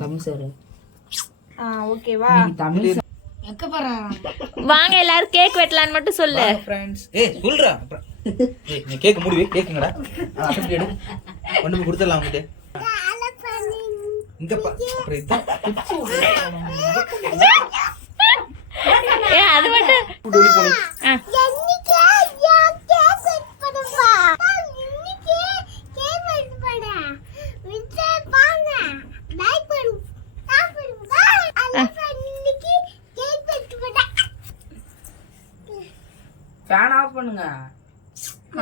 Tamil sir ஓகேவா? தமிழ் எக்க போறா? வாங்க எல்லாரும் கேக் வெட்டலான்னு மட்டும் சொல்லு. ஃப்ரெண்ட்ஸ் சொல்றா. நீ கேக் முடிவே கேக்குங்கடா. அசப்ட் எடு. கொண்டு போய் கொடுத்துடலாம் உங்ககிட்ட. இங்க அப்புறம் இதான் அது மட்டும் ஃபேன் ஆஃப் பண்ணுங்க.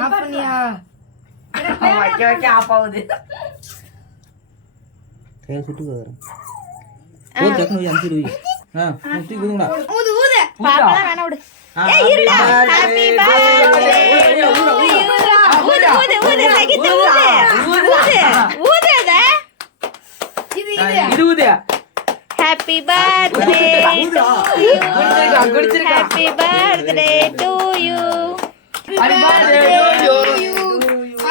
ஆஃப் பண்ணியா? வைக்க வைக்க ஆஃப் ஆகுது. கையில சுட்டு வரேன். ஓ டக்குனு போய் அஞ்சி ரூபாய். சுத்தி குடுங்கடா. ஊது ஊது. பாப்பலாம் வேணா விடு. ஏய் இருடா. Happy birthday to you. ஊது ஊது ஊது சகித்து ஊது. ஊதுடா. இது ஊது. Happy birthday to you. Happy birthday to you. Happy birthday to you.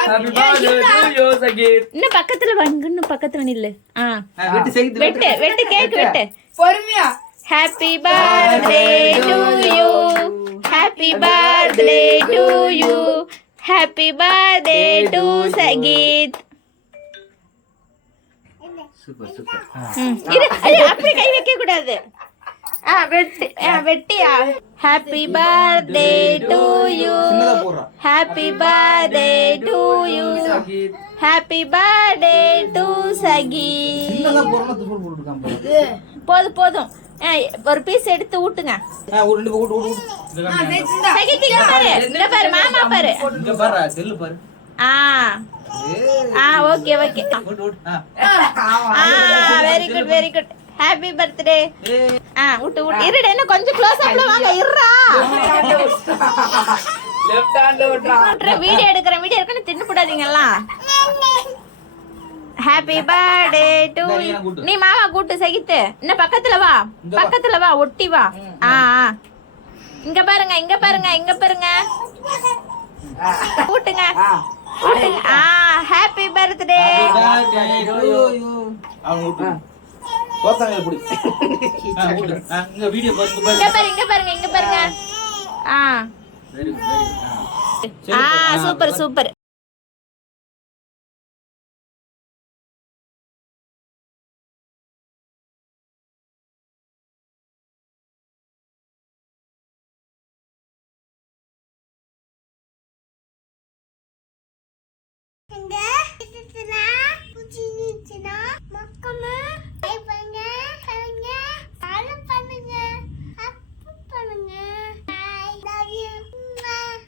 Happy birthday to you Sakeeth. இன்னும் பக்கத்துல வாங்க, இன்னும் பக்கத்துல நில்லு. வெட்டு சகித்து வெட்டு வெட்டு கேக் வெட்டு. பொறுமையா. Happy birthday to you. Happy birthday to you. Happy birthday to Sagit. Super super. இரு அப்படி கை வைக்க கூடாது. வெட்டியா. Happy birthday to you. சின்னதா போறா. Happy birthday to you. Happy birthday to Sagit. சின்னதா போறனா துப்புள் போட்டுருக்கான் பாரு. போதும் ஒரு பீஸ் எடுத்து ஊட்டுங்க. ஒரு ரெண்டு ஊட்டு ஊட்டு. சகித் இங்க பாரு. இங்க பாரு மாமா பாரு. இங்க பாரு செல்லு பாரு. Okay okay. ஊட்டு ஊட்டு. Very good. Happy birthday. ஊட்டு இருடா, இன்னும் கொஞ்சம் க்ளோஸ் அப்ல வாங்க. இருடா. லெஃப்ட் ஹேண்ட்ல ஓட்றா. வீடியோ எடுக்கறேன்னு தின்னு போடாதீங்கலாம். ஹேப்பி பர்த்டே டு நீ மாமா கூட்டு சகித்து. இன்னும் பக்கத்துல வா ஒட்டி வா. இங்க பாருங்க. கூட்டுங்க. Happy birthday. அவன் ஊட்டு. போத்தாங்க புடி. ஊட்டு. இங்க வீடியோ பாருங்க. இங்க பாருங்க. Very good. சூப்பர். மக்கமே